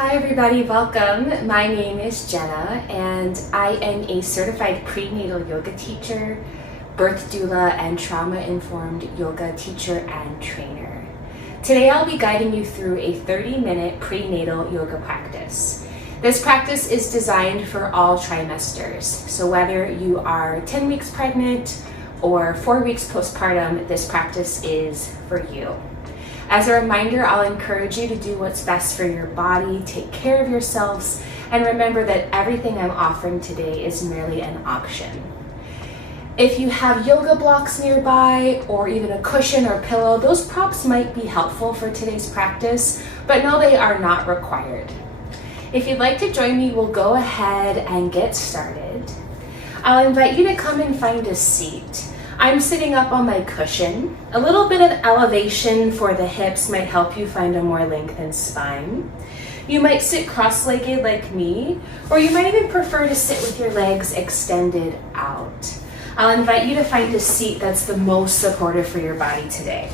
Hi everybody, welcome. My name is Jenna and I am a certified prenatal yoga teacher, birth doula, and trauma-informed yoga teacher and trainer. Today I'll be guiding you through a 30-minute prenatal yoga practice. This practice is designed for all trimesters, so whether you are 10 weeks pregnant or 4 weeks postpartum, this practice is for you. As a reminder, I'll encourage you to do what's best for your body, take care of yourselves, and remember that everything I'm offering today is merely an option. If you have yoga blocks nearby, or even a cushion or pillow, those props might be helpful for today's practice, but no, they are not required. If you'd like to join me, we'll go ahead and get started. I'll invite you to come and find a seat. I'm sitting up on my cushion. A little bit of elevation for the hips might help you find a more lengthened spine. You might sit cross-legged like me, or you might even prefer to sit with your legs extended out. I'll invite you to find a seat that's the most supportive for your body today.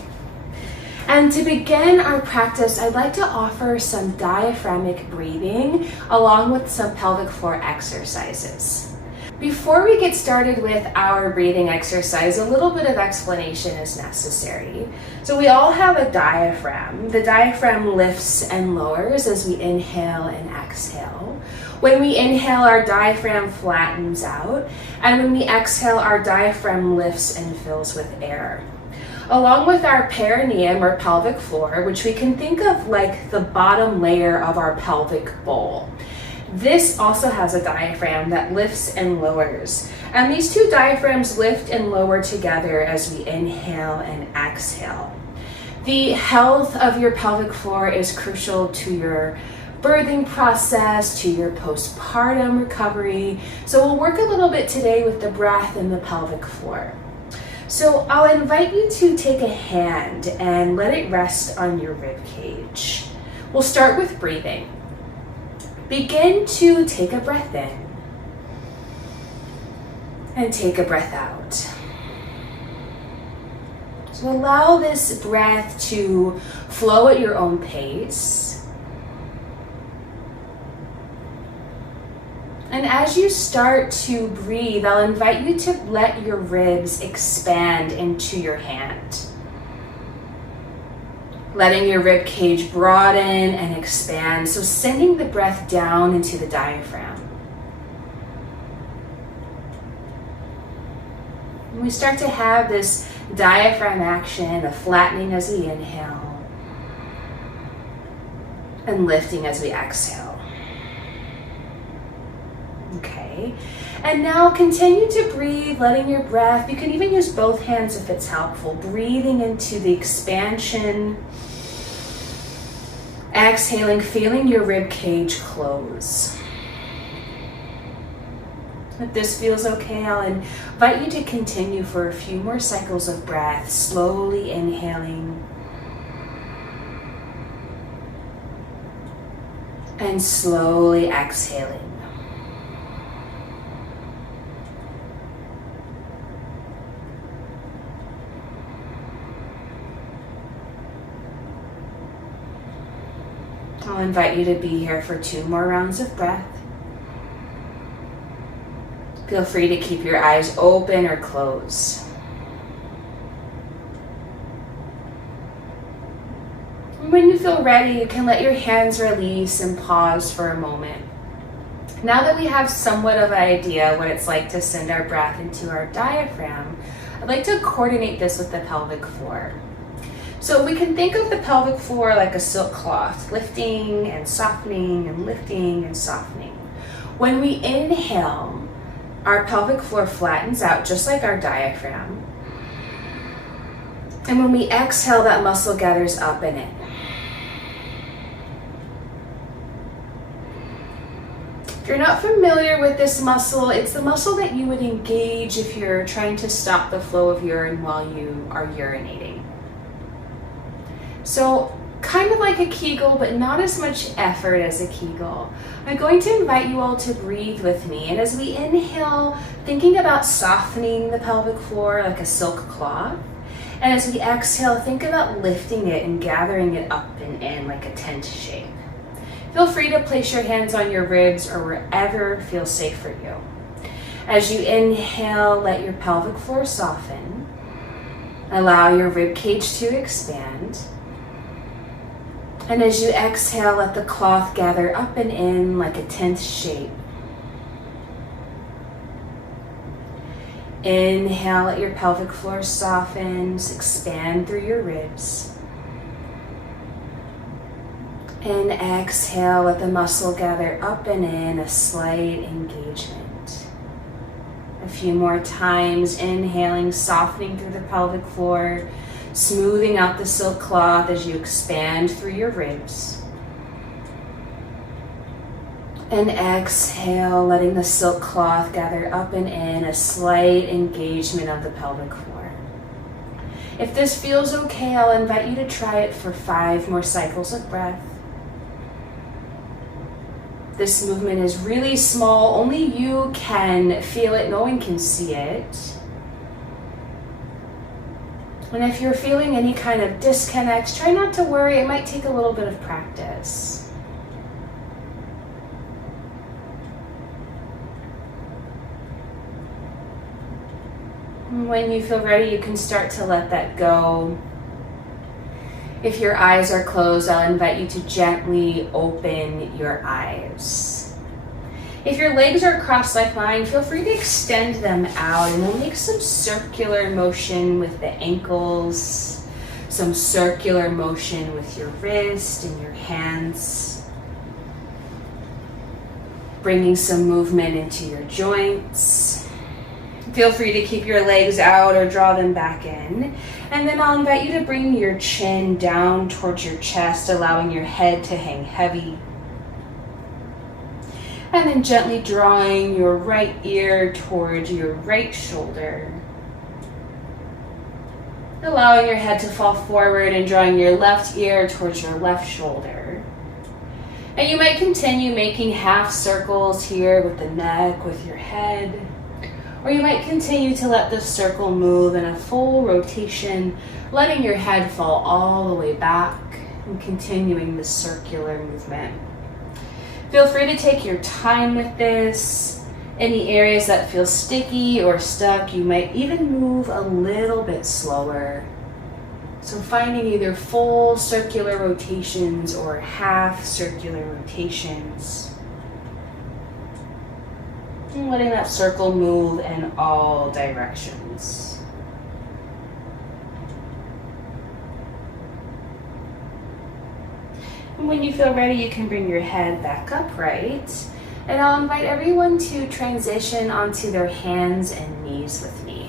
And to begin our practice, I'd like to offer some diaphragmic breathing along with some pelvic floor exercises. Before we get started with our breathing exercise, a little bit of explanation is necessary. So we all have a diaphragm. The diaphragm lifts and lowers as we inhale and exhale. When we inhale, our diaphragm flattens out, and when we exhale, our diaphragm lifts and fills with air. Along with our perineum or pelvic floor, which we can think of like the bottom layer of our pelvic bowl. This also has a diaphragm that lifts and lowers. And these two diaphragms lift and lower together as we inhale and exhale. The health of your pelvic floor is crucial to your birthing process, to your postpartum recovery. So we'll work a little bit today with the breath and the pelvic floor. So I'll invite you to take a hand and let it rest on your rib cage. We'll start with breathing. Begin to take a breath in and take a breath out. So allow this breath to flow at your own pace. And as you start to breathe, I'll invite you to let your ribs expand into your hand. Letting your rib cage broaden and expand, so sending the breath down into the diaphragm. And we start to have this diaphragm action of flattening as we inhale and lifting as we exhale. Okay, and now continue to breathe, letting your breath, you can even use both hands if it's helpful, breathing into the expansion. Exhaling, feeling your rib cage close. If this feels okay, I'll invite you to continue for a few more cycles of breath, slowly inhaling and slowly exhaling. I'll invite you to be here for 2 more rounds of breath. Feel free to keep your eyes open or closed. And when you feel ready, you can let your hands release and pause for a moment. Now that we have somewhat of an idea what it's like to send our breath into our diaphragm, I'd like to coordinate this with the pelvic floor. So we can think of the pelvic floor like a silk cloth, lifting and softening and lifting and softening. When we inhale, our pelvic floor flattens out just like our diaphragm. And when we exhale, that muscle gathers up and in. If you're not familiar with this muscle, it's the muscle that you would engage if you're trying to stop the flow of urine while you are urinating. So kind of like a Kegel, but not as much effort as a Kegel. I'm going to invite you all to breathe with me. And as we inhale, thinking about softening the pelvic floor like a silk cloth. And as we exhale, think about lifting it and gathering it up and in like a tent shape. Feel free to place your hands on your ribs or wherever feels safe for you. As you inhale, let your pelvic floor soften. Allow your rib cage to expand. And as you exhale, let the cloth gather up and in like a tenth shape. Inhale, let your pelvic floor soften, expand through your ribs. And exhale, let the muscle gather up and in, a slight engagement. A few more times, inhaling, softening through the pelvic floor, smoothing out the silk cloth as you expand through your ribs. And exhale, letting the silk cloth gather up and in, a slight engagement of the pelvic floor. If this feels okay, I'll invite you to try it for 5 more cycles of breath. This movement is really small, only you can feel it, no one can see it. And if you're feeling any kind of disconnects, try not to worry, it might take a little bit of practice. And when you feel ready, you can start to let that go. If your eyes are closed, I'll invite you to gently open your eyes. If your legs are crossed like mine, feel free to extend them out, and we'll make some circular motion with the ankles, some circular motion with your wrist and your hands, bringing some movement into your joints. Feel free to keep your legs out or draw them back in. And then I'll invite you to bring your chin down towards your chest, allowing your head to hang heavy. And then gently drawing your right ear towards your right shoulder. Allowing your head to fall forward and drawing your left ear towards your left shoulder. And you might continue making half circles here with the neck, with your head. Or you might continue to let the circle move in a full rotation, letting your head fall all the way back and continuing the circular movement. Feel free to take your time with this. Any areas that feel sticky or stuck, you might even move a little bit slower. So finding either full circular rotations or half circular rotations. And letting that circle move in all directions. And when you feel ready, you can bring your head back upright. And I'll invite everyone to transition onto their hands and knees with me.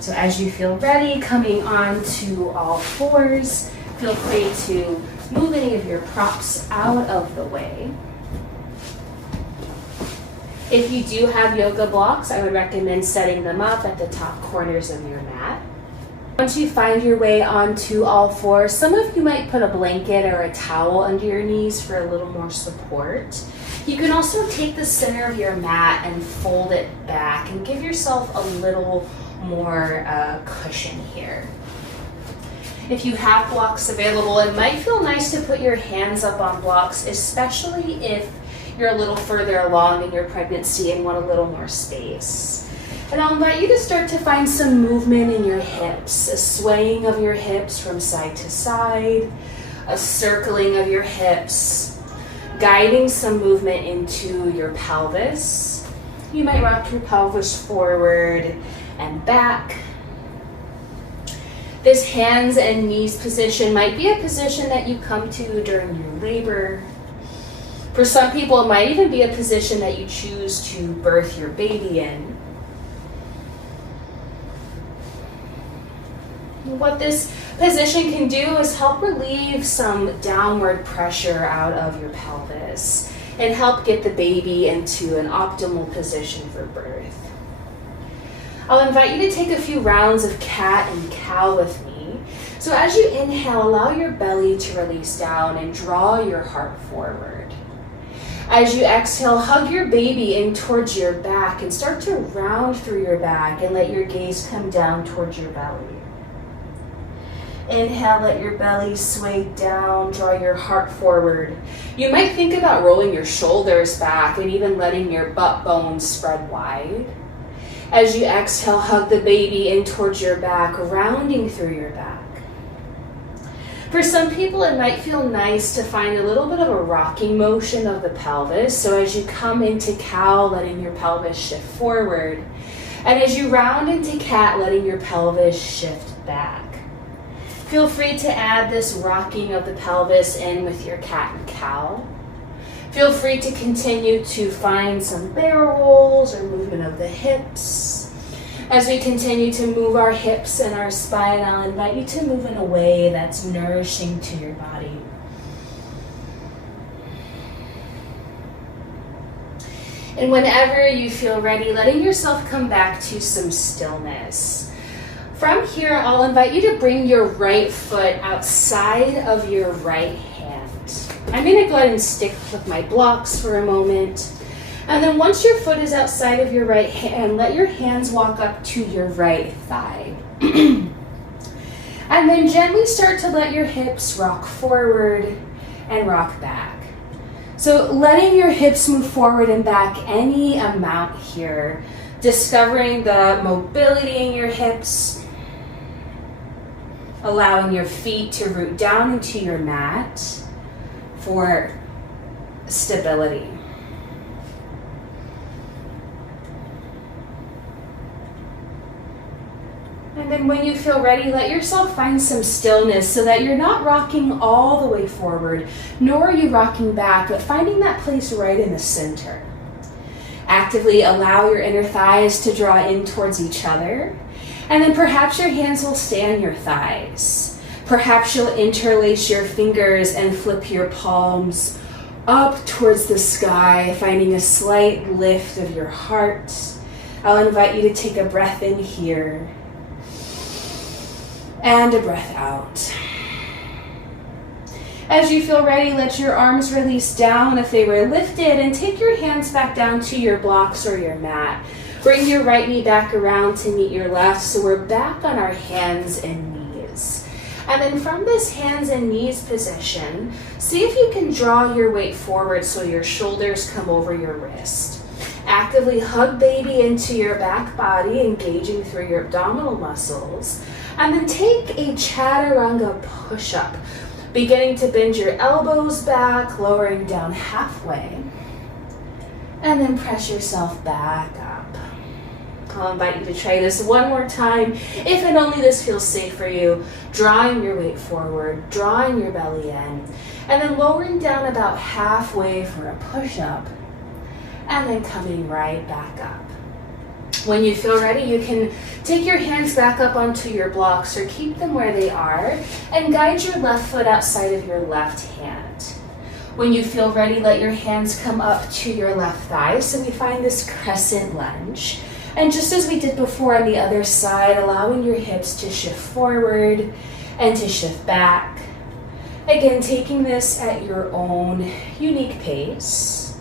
So as you feel ready, coming on to all fours, feel free to move any of your props out of the way. If you do have yoga blocks, I would recommend setting them up at the top corners of your mat. Once you find your way onto all fours, some of you might put a blanket or a towel under your knees for a little more support. You can also take the center of your mat and fold it back and give yourself a little more cushion here. If you have blocks available, it might feel nice to put your hands up on blocks, especially if you're a little further along in your pregnancy and want a little more space. And I'll invite you to start to find some movement in your hips, a swaying of your hips from side to side, a circling of your hips, guiding some movement into your pelvis. You might rock your pelvis forward and back. This hands and knees position might be a position that you come to during your labor. For some people, it might even be a position that you choose to birth your baby in. What this position can do is help relieve some downward pressure out of your pelvis and help get the baby into an optimal position for birth. I'll invite you to take a few rounds of cat and cow with me. So as you inhale, allow your belly to release down and draw your heart forward. As you exhale, hug your baby in towards your back and start to round through your back and let your gaze come down towards your belly. Inhale, let your belly sway down, draw your heart forward. You might think about rolling your shoulders back and even letting your butt bones spread wide. As you exhale, hug the baby in towards your back, rounding through your back. For some people, it might feel nice to find a little bit of a rocking motion of the pelvis. So as you come into cow, letting your pelvis shift forward. And as you round into cat, letting your pelvis shift back. Feel free to add this rocking of the pelvis in with your cat and cow. Feel free to continue to find some barrel rolls or movement of the hips. As we continue to move our hips and our spine, I'll invite you to move in a way that's nourishing to your body. And whenever you feel ready, letting yourself come back to some stillness. From here, I'll invite you to bring your right foot outside of your right hand. I'm going to go ahead and stick with my blocks for a moment. And then once your foot is outside of your right hand, let your hands walk up to your right thigh. And then gently start to let your hips rock forward and rock back. So letting your hips move forward and back any amount here. Discovering the mobility in your hips. Allowing your feet to root down into your mat for stability. And then when you feel ready, let yourself find some stillness so that you're not rocking all the way forward, nor are you rocking back, but finding that place right in the center. Actively allow your inner thighs to draw in towards each other. And then perhaps your hands will stay on your thighs. Perhaps you'll interlace your fingers and flip your palms up towards the sky, finding a slight lift of your heart. I'll invite you to take a breath in here and a breath out. As you feel ready, let your arms release down if they were lifted and take your hands back down to your blocks or your mat. Bring your right knee back around to meet your left, so we're back on our hands and knees. And then from this hands and knees position, see if you can draw your weight forward so your shoulders come over your wrist. Actively hug baby into your back body, engaging through your abdominal muscles. And then take a chaturanga push-up, beginning to bend your elbows back, lowering down halfway. And then press yourself back up. I'll invite you to try this one more time, if and only this feels safe for you. Drawing your weight forward, drawing your belly in, and then lowering down about halfway for a push-up, and then coming right back up. When you feel ready, you can take your hands back up onto your blocks or keep them where they are, and guide your left foot outside of your left hand. When you feel ready, let your hands come up to your left thigh, so we find this crescent lunge. And just as we did before on the other side, allowing your hips to shift forward and to shift back. Again, taking this at your own unique pace.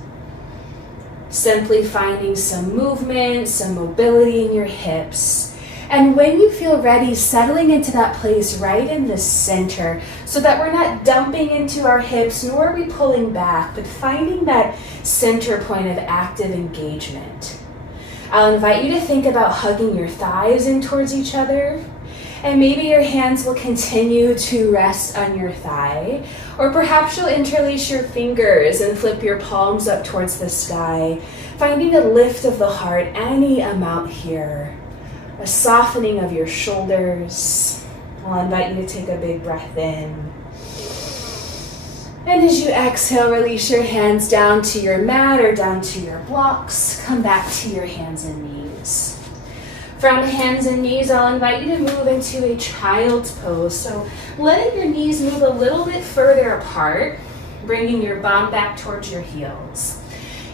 Simply finding some movement, some mobility in your hips. And when you feel ready, settling into that place right in the center so that we're not dumping into our hips, nor are we pulling back, but finding that center point of active engagement. I'll invite you to think about hugging your thighs in towards each other, and maybe your hands will continue to rest on your thigh, or perhaps you'll interlace your fingers and flip your palms up towards the sky, finding a lift of the heart, any amount here, a softening of your shoulders. I'll invite you to take a big breath in. And as you exhale, release your hands down to your mat or down to your blocks. Come back to your hands and knees. From hands and knees, I'll invite you to move into a child's pose. So letting your knees move a little bit further apart, bringing your bum back towards your heels.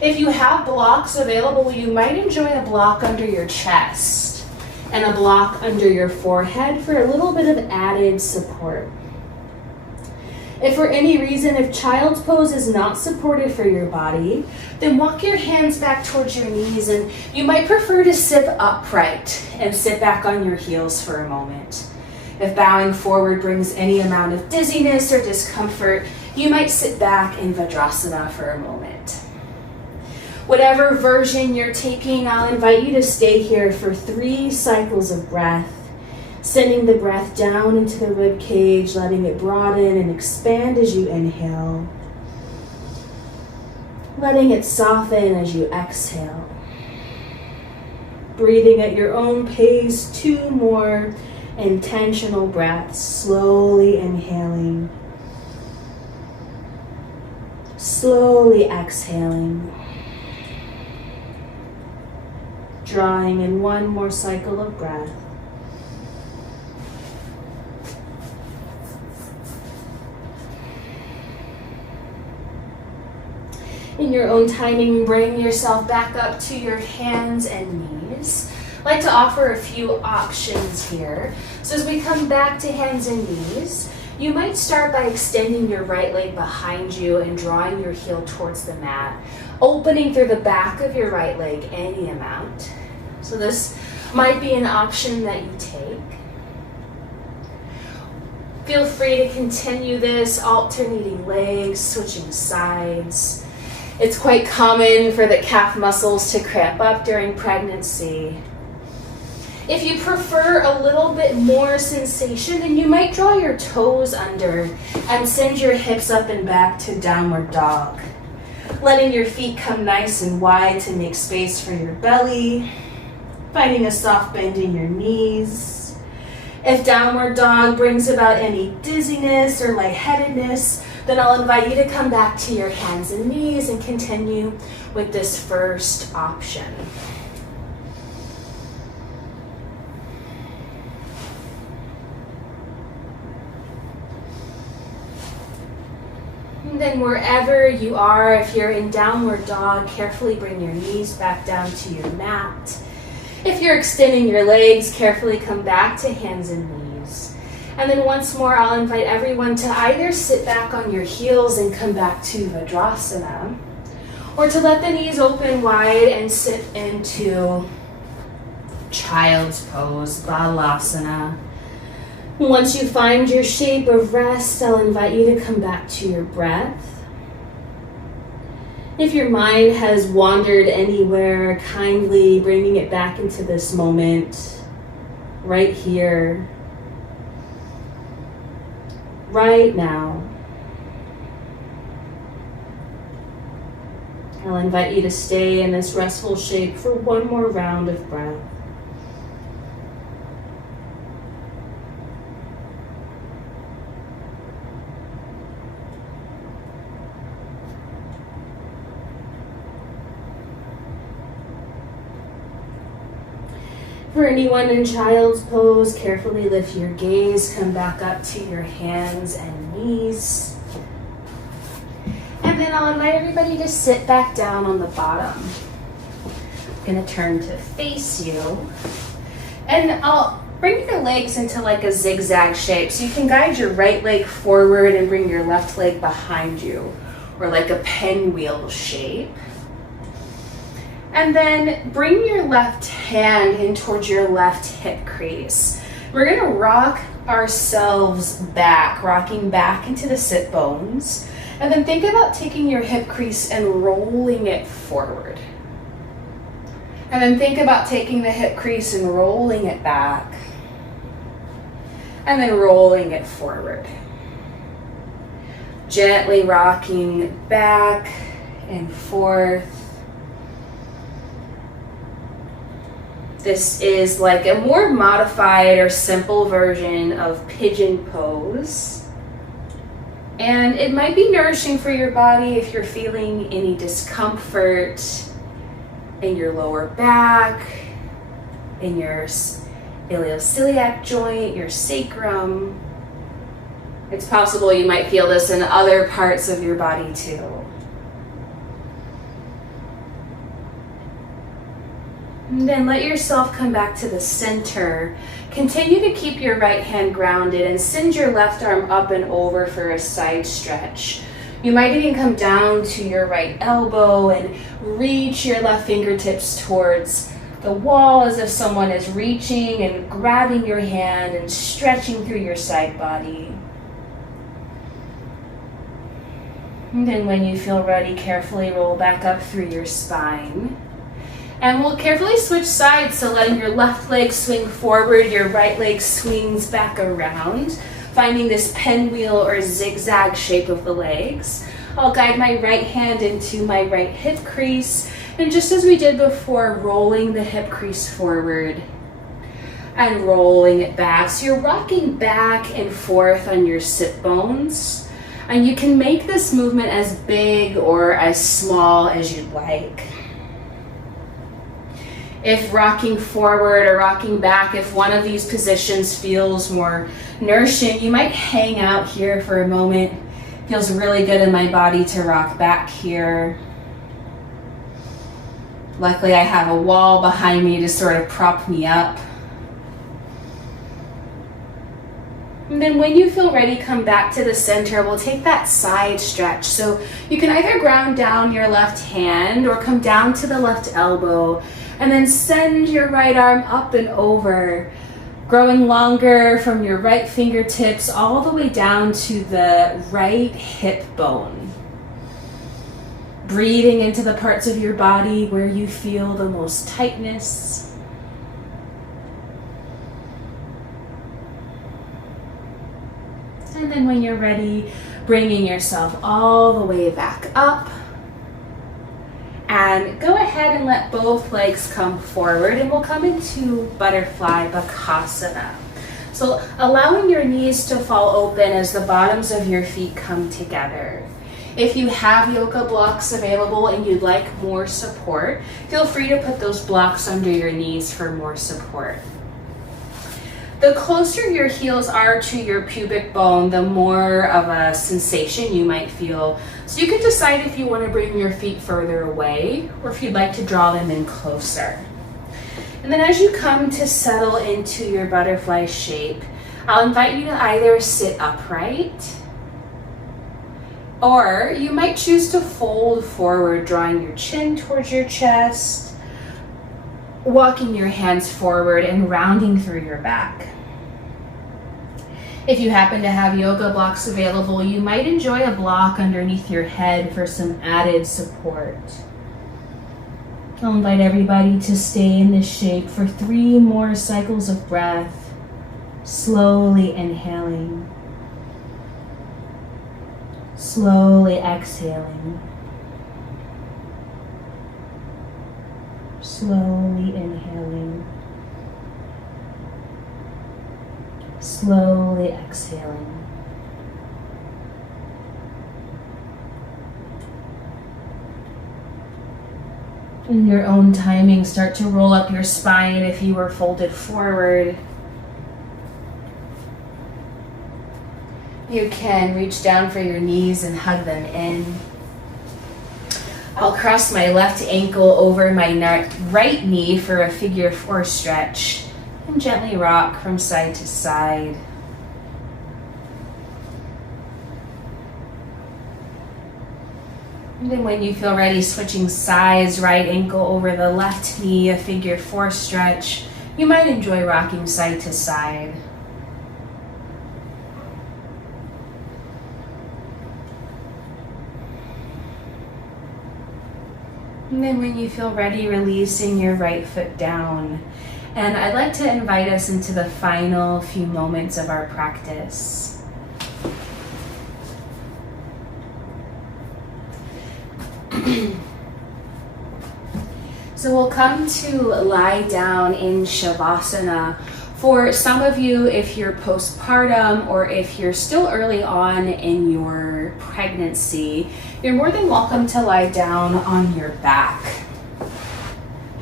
If you have blocks available, you might enjoy a block under your chest and a block under your forehead for a little bit of added support. If for any reason, if child's pose is not supported for your body, then walk your hands back towards your knees, and you might prefer to sit upright and sit back on your heels for a moment. If bowing forward brings any amount of dizziness or discomfort, you might sit back in Vajrasana for a moment. Whatever version you're taking, I'll invite you to stay here for 3 cycles of breath, sending the breath down into the rib cage, letting it broaden and expand as you inhale, letting it soften as you exhale. Breathing at your own pace, 2 more intentional breaths, slowly inhaling, slowly exhaling, drawing in 1 more cycle of breath. In your own timing, bring yourself back up to your hands and knees. I'd like to offer a few options here. So as we come back to hands and knees, you might start by extending your right leg behind you and drawing your heel towards the mat, opening through the back of your right leg any amount. So this might be an option that you take. Feel free to continue this, alternating legs, switching sides. It's quite common for the calf muscles to cramp up during pregnancy. If you prefer a little bit more sensation, then you might draw your toes under and send your hips up and back to downward dog. Letting your feet come nice and wide to make space for your belly. Finding a soft bend in your knees. If downward dog brings about any dizziness or lightheadedness, then I'll invite you to come back to your hands and knees and continue with this first option. And then wherever you are, if you're in downward dog, carefully bring your knees back down to your mat. If you're extending your legs, carefully come back to hands and knees. And then once more, I'll invite everyone to either sit back on your heels and come back to Vajrasana, or to let the knees open wide and sit into child's pose, Balasana. Once you find your shape of rest, I'll invite you to come back to your breath. If your mind has wandered anywhere, kindly bringing it back into this moment, right here, right now. I'll invite you to stay in this restful shape for one more round of breath. For anyone in child's pose, carefully lift your gaze, come back up to your hands and knees. And then I'll invite everybody to sit back down on the bottom. I'm gonna turn to face you. And I'll bring your legs into like a zigzag shape. So you can guide your right leg forward and bring your left leg behind you, or like a pinwheel shape. And then bring your left hand in towards your left hip crease. We're gonna rock ourselves back, rocking back into the sit bones. And then think about taking your hip crease and rolling it forward. And then think about taking the hip crease and rolling it back. And then rolling it forward. Gently rocking back and forth. This is like a more modified or simple version of pigeon pose. And it might be nourishing for your body if you're feeling any discomfort in your lower back, in your ilioceliac joint, your sacrum. It's possible you might feel this in other parts of your body too. And then let yourself come back to the center. Continue to keep your right hand grounded and send your left arm up and over for a side stretch. You might even come down to your right elbow and reach your left fingertips towards the wall as if someone is reaching and grabbing your hand and stretching through your side body. And then when you feel ready, carefully roll back up through your spine. And we'll carefully switch sides, so letting your left leg swing forward, your right leg swings back around, finding this pinwheel or zigzag shape of the legs. I'll guide my right hand into my right hip crease, and just as we did before, rolling the hip crease forward and rolling it back. So you're rocking back and forth on your sit bones, and you can make this movement as big or as small as you'd like. If rocking forward or rocking back, if one of these positions feels more nourishing, you might hang out here for a moment. Feels really good in my body to rock back here. Luckily, I have a wall behind me to sort of prop me up. And then when you feel ready, come back to the center. We'll take that side stretch. So you can either ground down your left hand or come down to the left elbow, and then send your right arm up and over, growing longer from your right fingertips all the way down to the right hip bone. Breathing into the parts of your body where you feel the most tightness. And then when you're ready, bringing yourself all the way back up. And go ahead and let both legs come forward, and we'll come into butterfly bakasana. So allowing your knees to fall open as the bottoms of your feet come together. If you have yoga blocks available and you'd like more support, feel free to put those blocks under your knees for more support. The closer your heels are to your pubic bone, the more of a sensation you might feel. So you can decide if you want to bring your feet further away or if you'd like to draw them in closer. And then as you come to settle into your butterfly shape, I'll invite you to either sit upright, or you might choose to fold forward, drawing your chin towards your chest, walking your hands forward and rounding through your back. If you happen to have yoga blocks available, you might enjoy a block underneath your head for some added support. I'll invite everybody to stay in this shape for 3 more cycles of breath, slowly inhaling, slowly exhaling. Slowly inhaling, slowly exhaling. In your own timing, start to roll up your spine if you were folded forward. You can reach down for your knees and hug them in. I'll cross my left ankle over my right knee for a figure 4 stretch and gently rock from side to side. And then when you feel ready, switching sides, right ankle over the left knee, a figure 4 stretch. You might enjoy rocking side to side. And then when you feel ready, releasing your right foot down. And I'd like to invite us into the final few moments of our practice. So we'll come to lie down in Shavasana. For some of you, if you're postpartum or if you're still early on in your pregnancy, you're more than welcome to lie down on your back.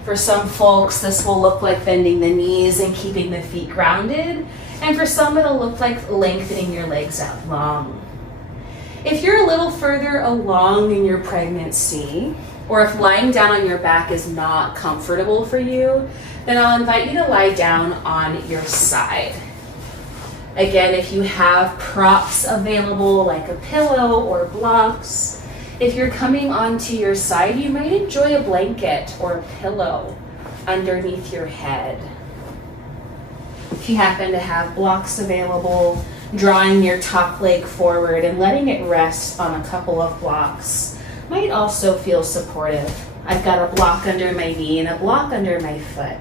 For some folks, this will look like bending the knees and keeping the feet grounded. And for some, it'll look like lengthening your legs out long. If you're a little further along in your pregnancy, or if lying down on your back is not comfortable for you, then I'll invite you to lie down on your side. Again, if you have props available like a pillow or blocks, if you're coming onto your side, you might enjoy a blanket or a pillow underneath your head. If you happen to have blocks available, drawing your top leg forward and letting it rest on a couple of blocks might also feel supportive. I've got a block under my knee and a block under my foot.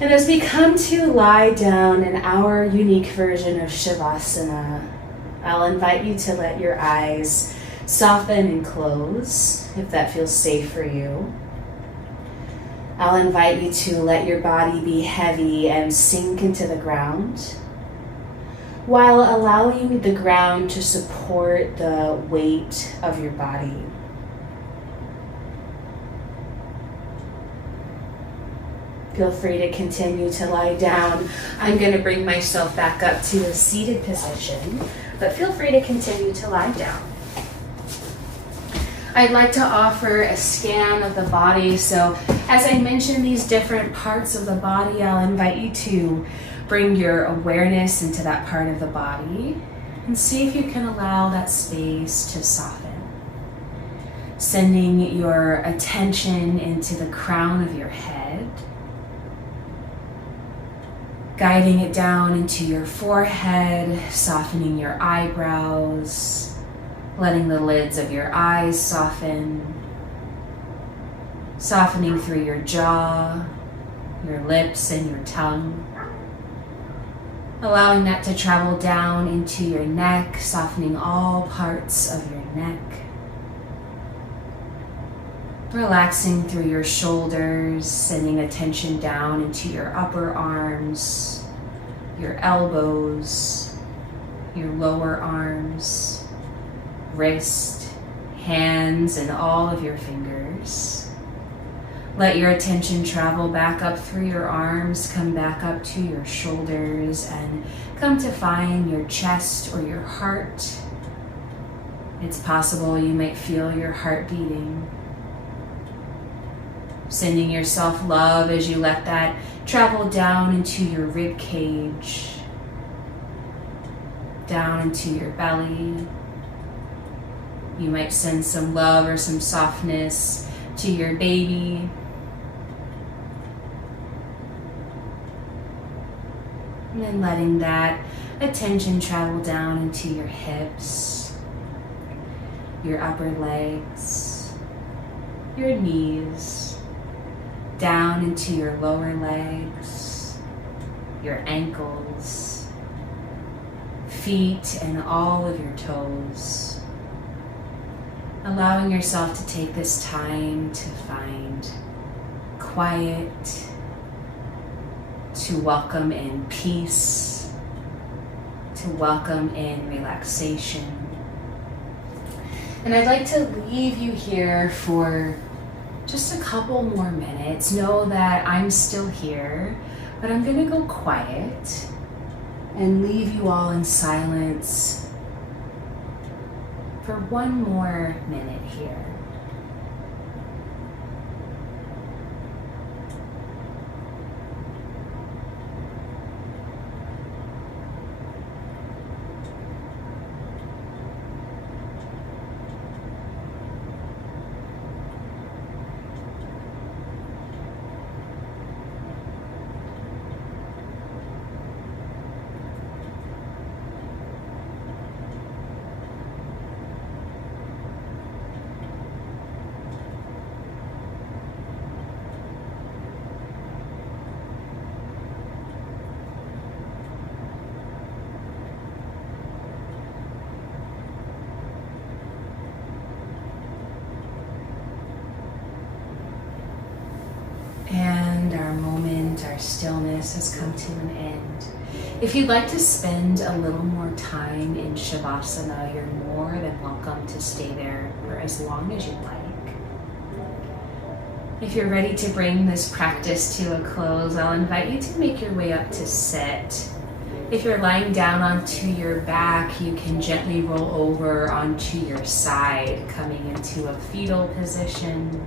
And as we come to lie down in our unique version of Shavasana, I'll invite you to let your eyes soften and close if that feels safe for you. I'll invite you to let your body be heavy and sink into the ground, while allowing the ground to support the weight of your body. Feel free to continue to lie down. I'm going to bring myself back up to a seated position, but feel free to continue to lie down. I'd like to offer a scan of the body. So as I mention these different parts of the body, I'll invite you to bring your awareness into that part of the body and see if you can allow that space to soften. Sending your attention into the crown of your head, guiding it down into your forehead, softening your eyebrows, letting the lids of your eyes soften, softening through your jaw, your lips, and your tongue. Allowing that to travel down into your neck, softening all parts of your neck. Relaxing through your shoulders, sending attention down into your upper arms, your elbows, your lower arms, wrist, hands, and all of your fingers. Let your attention travel back up through your arms, come back up to your shoulders, and come to find your chest or your heart. It's possible you might feel your heart beating. Sending yourself love as you let that travel down into your rib cage, down into your belly. You might send some love or some softness to your baby. And then letting that attention travel down into your hips, your upper legs, your knees, down into your lower legs, your ankles, feet, and all of your toes. Allowing yourself to take this time to find quiet, to welcome in peace, to welcome in relaxation. And I'd like to leave you here for just a couple more minutes. Know that I'm still here, but I'm gonna go quiet and leave you all in silence for one more minute here. And our moment, our stillness has come to an end. If you'd like to spend a little more time in Shavasana, you're more than welcome to stay there for as long as you'd like. If you're ready to bring this practice to a close, I'll invite you to make your way up to sit. If you're lying down onto your back, you can gently roll over onto your side, coming into a fetal position.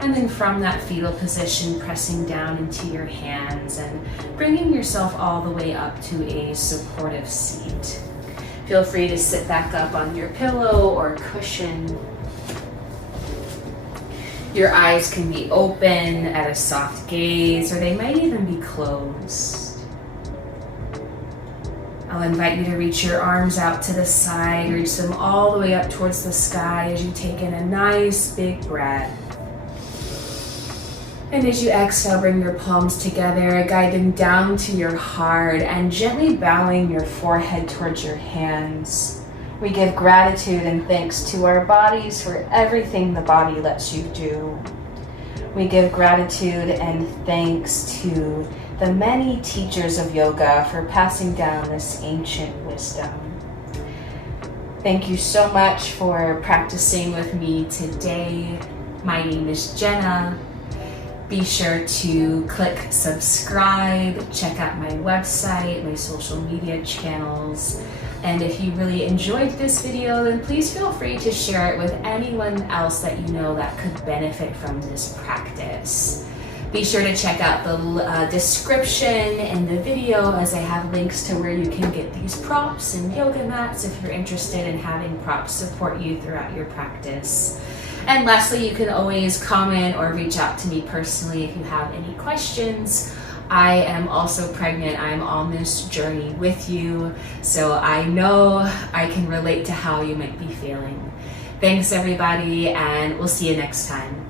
And then from that fetal position, pressing down into your hands and bringing yourself all the way up to a supportive seat. Feel free to sit back up on your pillow or cushion. Your eyes can be open at a soft gaze, or they might even be closed. I'll invite you to reach your arms out to the side, reach them all the way up towards the sky as you take in a nice big breath. And as you exhale, bring your palms together, guide them down to your heart, and gently bowing your forehead towards your hands. We give gratitude and thanks to our bodies for everything the body lets you do. We give gratitude and thanks to the many teachers of yoga for passing down this ancient wisdom. Thank you so much for practicing with me today. My name is Jenna. Be sure to click subscribe, check out my website, my social media channels, and if you really enjoyed this video, then please feel free to share it with anyone else that you know that could benefit from this practice. Be sure to check out the description in the video, as I have links to where you can get these props and yoga mats if you're interested in having props support you throughout your practice. And lastly, you can always comment or reach out to me personally if you have any questions. I am also pregnant. I'm on this journey with you, so I know I can relate to how you might be feeling. Thanks everybody, and we'll see you next time.